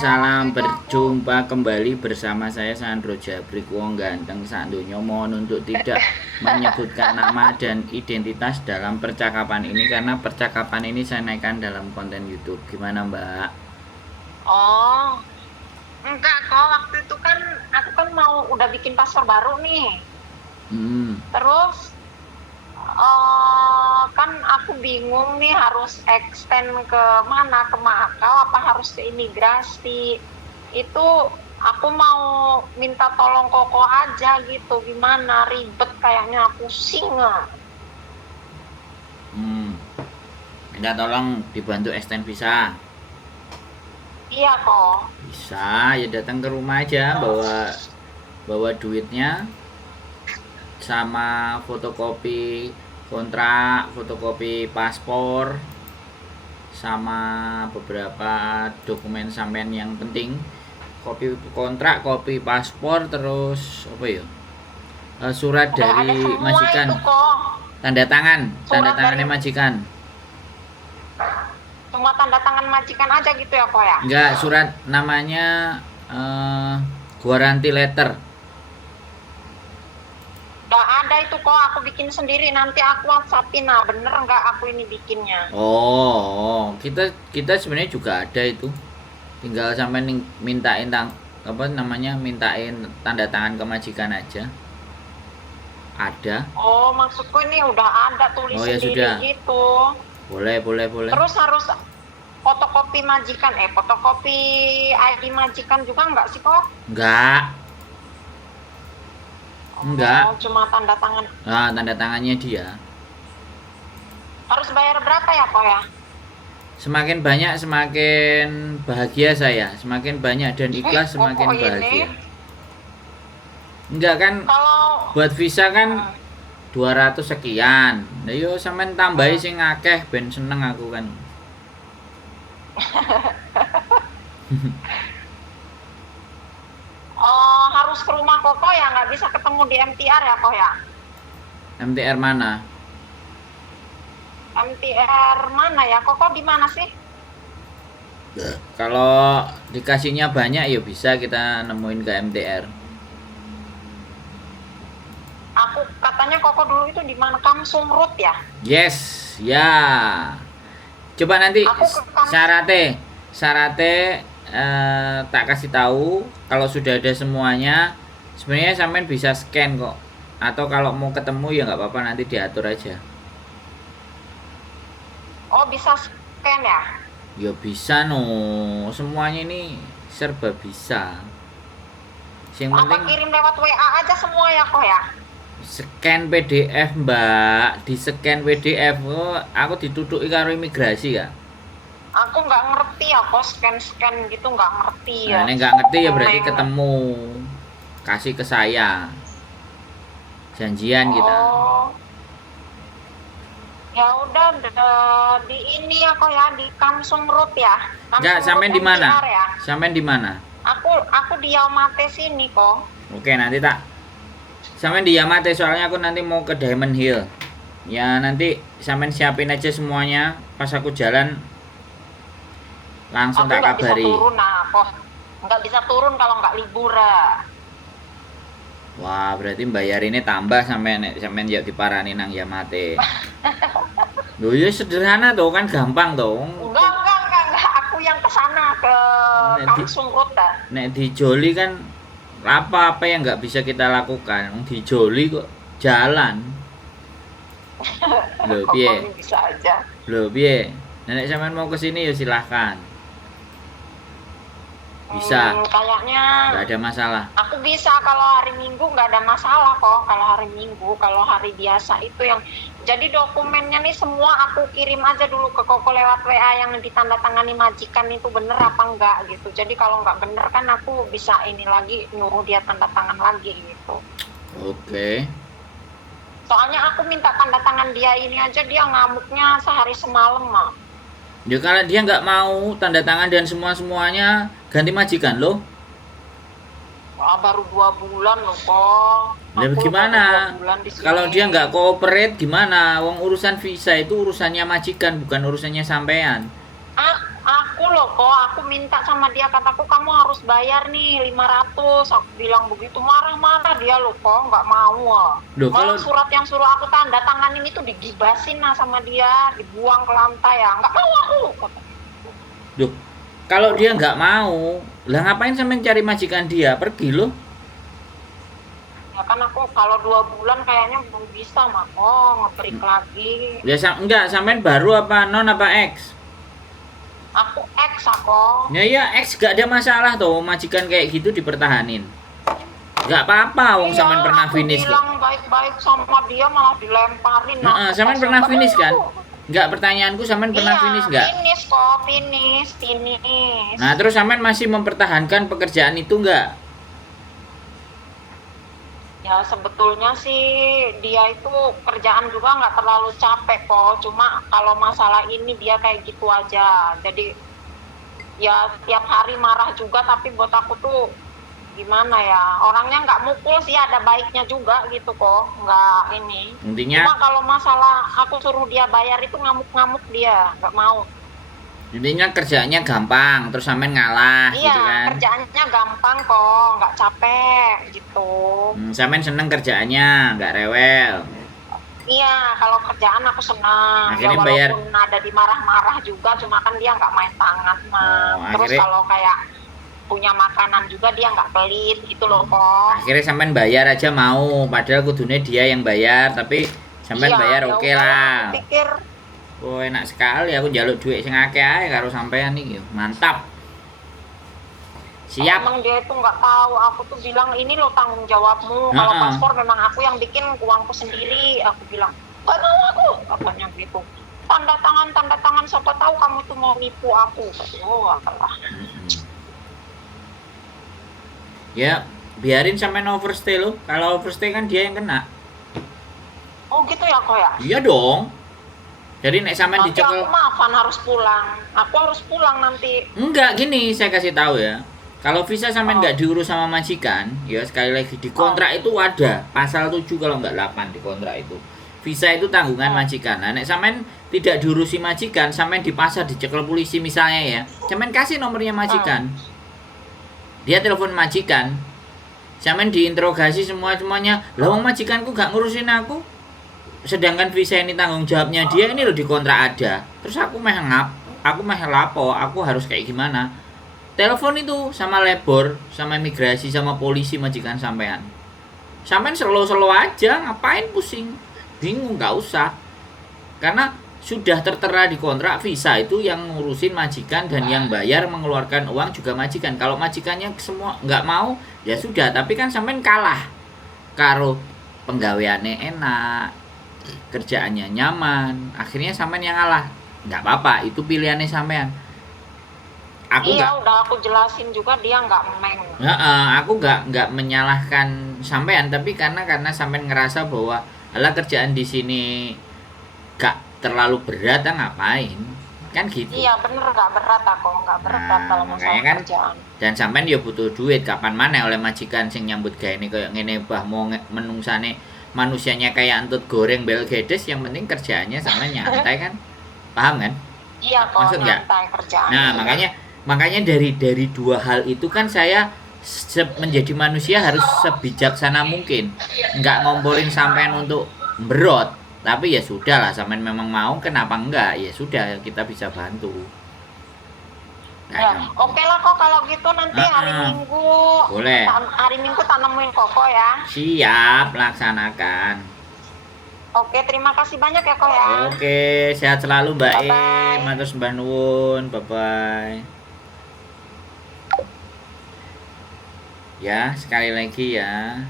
Salam, berjumpa kembali bersama saya Sandro Jabrik, wong ganteng sandonya. Mohon untuk tidak menyebutkan nama dan identitas dalam percakapan ini karena percakapan ini saya naikkan dalam konten YouTube. Gimana, Mbak? Oh, enggak kok. Waktu itu kan aku kan udah bikin password baru nih. Terus kan aku bingung nih harus extend ke mana, ke Makau apa harus ke imigrasi. Itu aku mau minta tolong Koko aja gitu. Gimana, ribet kayaknya, pusing. Minta tolong dibantu extend visa. Iya kok. Bisa, ya datang ke rumah aja, bawa duitnya sama fotokopi kontrak, fotokopi paspor, sama beberapa dokumen sampean yang penting. Kopi kontrak, kopi paspor, terus apa ya? Surat Udah ada dari semua majikan. itu kok. Tanda Surat tangannya dari- majikan. Cuma tanda tangan majikan aja gitu ya kok ya? Enggak, surat namanya guarantee letter. Udah ada itu kok, aku bikin sendiri, nanti aku WhatsAppin. Nah, bener nggak aku ini bikinnya? Kita sebenarnya juga ada itu. Tinggal sampai mintain mintain tanda tangan ke majikan aja. Ada. Oh, maksudku ini udah ada tulis Oh, ya sendiri sudah. gitu. Boleh. Terus harus fotokopi majikan, fotokopi ID majikan juga nggak sih kok? Enggak. Oh, cuma tanda tangan. Nah, tanda tangannya dia. Harus bayar berapa ya kok ya? Semakin banyak semakin bahagia saya. Semakin banyak dan ikhlas semakin Koko ini. bahagia. Enggak kan, Kalau buat visa kan 200 sekian. Nah, yo sampean tambahi sing akeh ben seneng aku kan. harus ke rumah Koko ya, nggak bisa ketemu di MTR ya kok ya? MTR mana? MTR mana ya? Koko di mana sih? Kalau dikasihnya banyak ya bisa kita nemuin ke MTR. Aku katanya Koko dulu itu di mana, Kamsung Road ya? Yes, ya. Coba nanti Aku ke syaratnya tak kasih tahu kalau sudah ada semuanya. Sebenarnya sampean bisa scan kok. Atau kalau mau ketemu ya nggak apa-apa, nanti diatur aja. Oh, bisa scan ya? Ya bisa no, semuanya ini serba bisa. Yang Apa penting kirim lewat WA aja semua ya kok ya? scan PDF, Mbak. Di scan PDF. Oh, aku dituduki karo imigrasi ya. Aku nggak ngerti ya kok, scan gitu nggak ngerti ya. Nah, ini nggak ngerti ya berarti ketemu. Kasih ke saya. Janjian kita. Oh, ya udah di ini ya kok ya, di Kamsung Road ya. Enggak, sampean di mana? Ya? Sampean di mana? Aku di Yamate sini kok. Oke, nanti tak. Sampean di Yamate soalnya aku nanti mau ke Diamond Hill. Ya nanti sampean siapin aja semuanya. Pas aku jalan langsung Aku tak nggak bisa kabari. turun kok. Nggak bisa turun kalau nggak libur. Wah, berarti bayar ini tambah sampean ya diparani nang Yamate. Loh, ya sederhana tuh kan, gampang tuh. Enggak. Aku yang kesana ke Kamsung Road dah. Nek di Joli kan apa yang nggak bisa kita lakukan. Di Joli kok jalan. Loh, piye? Bisa aja. Loh, piye? Nek sampean mau ke sini ya silahkan. Bisa. Kayaknya Nggak ada masalah. aku bisa kalau hari Minggu, nggak ada masalah kok. Kalau hari Minggu, kalau hari biasa itu yang jadi dokumennya nih semua aku kirim aja dulu ke Koko lewat WA yang ditandatangani majikan itu bener apa enggak gitu. Jadi kalau nggak bener kan aku bisa ini lagi nyuruh dia tanda tangan lagi gitu. Oke. Soalnya aku minta tanda tangan dia ini aja dia ngamuknya sehari semalam mah. Ya kalau dia nggak mau tanda tangan dan semuanya ganti majikan loh. Wah, baru 2 bulan loh kok. Lah gimana? Kalau dia nggak cooperate gimana? Wong urusan visa itu urusannya majikan, bukan urusannya sampean. Aku aku loh kok, aku minta sama dia, kataku kamu harus bayar nih 500. Aku bilang begitu, marah-marah dia loh kok, nggak mau. Loh, Malah kalau surat yang suruh aku tanda tanganin itu digibasin nah sama dia, dibuang ke lantai ya, nggak mau aku. loh, kalau dia nggak mau, lah ngapain sampean cari majikan dia? Pergi loh. Ya kan aku kalau 2 bulan kayaknya belum bisa mah, ngebreak lagi. Ya enggak, sampean baru apa non apa ex? Aku ex aku. Ya ex gak ada masalah tuh, majikan kayak gitu dipertahanin. Gak apa-apa, wong sampean pernah finish kok. Aku bilang baik-baik sama dia malah dilemparin. Nah, sampean pernah finish kan? Enggak, pertanyaanku sampean pernah finish enggak? Finish kok, finish. Nah, terus sampean masih mempertahankan pekerjaan itu enggak? Ya sebetulnya sih dia itu kerjaan juga nggak terlalu capek kok, cuma kalau masalah ini dia kayak gitu aja. Jadi ya tiap hari marah juga, tapi buat aku tuh gimana ya, orangnya nggak mukul sih, ada baiknya juga gitu kok, nggak ini. Intinya Cuma kalau masalah aku suruh dia bayar itu ngamuk-ngamuk, dia nggak mau. Intinya kerjaannya gampang, terus sampean ngalah Iya, gitu kan. kerjaannya gampang kok, nggak capek gitu. Sampean seneng kerjaannya, nggak rewel. Iya, kalau kerjaan aku senang. Akhirnya Ya, walaupun ada dimarah-marah juga, cuma kan dia nggak main tangan mah. Terus kalau kayak punya makanan juga dia nggak pelit gitu loh kok. Akhirnya sampean bayar aja mau, padahal kudunya dia yang bayar, tapi sampean bayar oke lah. Aku pikir Oh enak sekali, aku njaluk duit sing akeh ae karo sampean iki. Mantap. Siap. Emang dia itu nggak tahu, aku tuh bilang ini lo tanggung jawabmu. Kalau paspor memang aku yang bikin, uangku sendiri. Aku bilang nggak tahu aku, apanya gitu. Tanda tangan, siapa tahu kamu tuh mau nipu aku. Oh apalah. Ya biarin sampean overstay lo. Kalau overstay kan dia yang kena. Oh gitu ya kok ya? Iya dong. Jadi nek sampean dicekel. Aku maafan harus pulang. Aku harus pulang nanti. Enggak, gini saya kasih tahu ya. Kalau visa sampean nggak diurus sama majikan, ya sekali lagi di kontrak itu ada pasal 7 kalau nggak 8 di kontrak itu. Visa itu tanggungan majikan. Nah, nek sampean tidak diurusi majikan, sampean di pasar dicekel polisi misalnya ya. Sampean kasih nomornya majikan. Dia telepon majikan. Sampean diinterogasi semuanya. Lah wong majikanku gak ngurusin aku. Sedangkan visa ini tanggung jawabnya dia, ini loh di kontrak ada. Terus aku meh lapo, aku harus kayak gimana? Telepon itu sama labor, sama imigrasi, sama polisi majikan sampean. Sampean selo-selo aja, ngapain pusing? Bingung, nggak usah. Karena sudah tertera di kontrak, visa itu yang ngurusin majikan dan yang bayar mengeluarkan uang juga majikan. Kalau majikannya semua nggak mau, ya sudah. Tapi kan sampean kalah. Karo penggaweannya enak, kerjaannya nyaman, akhirnya sampean yang ngalah. Nggak apa-apa, itu pilihannya sampean. Udah aku jelasin juga, dia nggak meng. Aku nggak menyalahkan sampean, tapi karena sampean ngerasa bahwa alah kerjaan di sini nggak terlalu berat, ngapain? Kan gitu. Iya bener, nggak berat aku, nggak berat kalau masalah kan, kerjaan. Dan sampean ya butuh duit, kapan mana oleh majikan sing nyambut gawe ini kayak ngene bah mau menungsane manusianya kayak antut goreng bel gedes, yang penting kerjaannya sama nyantai kan, paham kan? Iya kok, maksud nyantai kerjaan. Nah makanya dari dua hal itu kan saya menjadi manusia harus sebijaksana mungkin, nggak ngomporin sampean untuk berot, tapi ya sudah lah, sampean memang mau, kenapa enggak, ya sudah kita bisa bantu. Ya, oke lah kok kalau gitu, nanti hari Minggu. Boleh. Hari Minggu tanemin koko ya. Siap, laksanakan. Oke, terima kasih banyak ya kok ya. Oke, sehat selalu Mbak E. Bye-bye. Matur sembah nuwun. Bye bye. Ya, sekali lagi ya.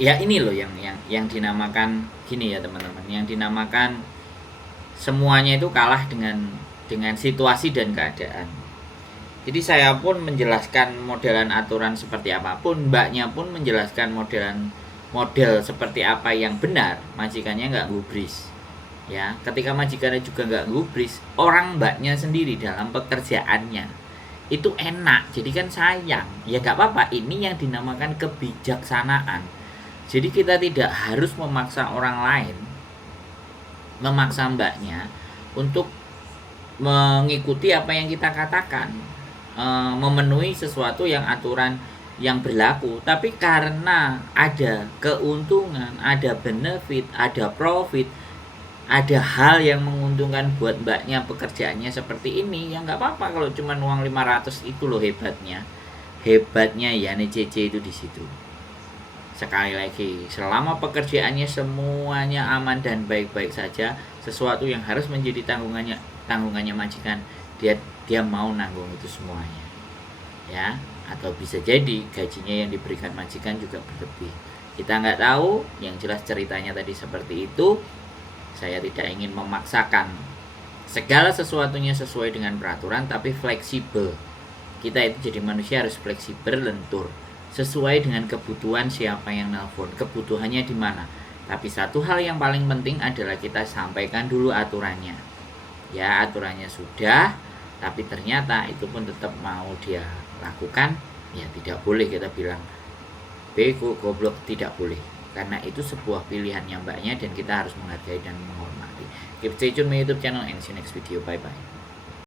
Ya ini loh yang dinamakan gini ya teman-teman. Yang dinamakan semuanya itu kalah dengan situasi dan keadaan. Jadi saya pun menjelaskan modelan aturan seperti apapun, mbaknya pun menjelaskan model seperti apa yang benar, majikannya nggak gubris. Ya, ketika majikannya juga nggak gubris, orang mbaknya sendiri dalam pekerjaannya itu enak, jadi kan sayang. Ya nggak apa-apa, ini yang dinamakan kebijaksanaan. Jadi kita tidak harus memaksa orang lain, memaksa mbaknya untuk mengikuti apa yang kita katakan, memenuhi sesuatu yang aturan yang berlaku, tapi karena ada keuntungan, ada benefit, ada profit, ada hal yang menguntungkan buat mbaknya pekerjaannya seperti ini, ya nggak apa-apa kalau cuma uang 500. Itu loh hebatnya Yani CC itu di situ. Sekali lagi, selama pekerjaannya semuanya aman dan baik-baik saja, sesuatu yang harus menjadi tanggungannya majikan, dia mau nanggung itu semuanya, ya. Atau bisa jadi gajinya yang diberikan majikan juga berlebih, kita nggak tahu. Yang jelas ceritanya tadi seperti itu. Saya tidak ingin memaksakan segala sesuatunya sesuai dengan peraturan, tapi fleksibel. Kita itu jadi manusia harus fleksibel, lentur, sesuai dengan kebutuhan siapa yang nelpon, kebutuhannya di mana. Tapi satu hal yang paling penting adalah kita sampaikan dulu aturannya. Ya, aturannya sudah, tapi ternyata itu pun tetap mau dia lakukan, ya tidak boleh kita bilang bego, goblok, tidak boleh. Karena itu sebuah pilihannya mbaknya dan kita harus menghargai dan menghormati. Keep stay tune my YouTube channel and see you next video. Bye bye.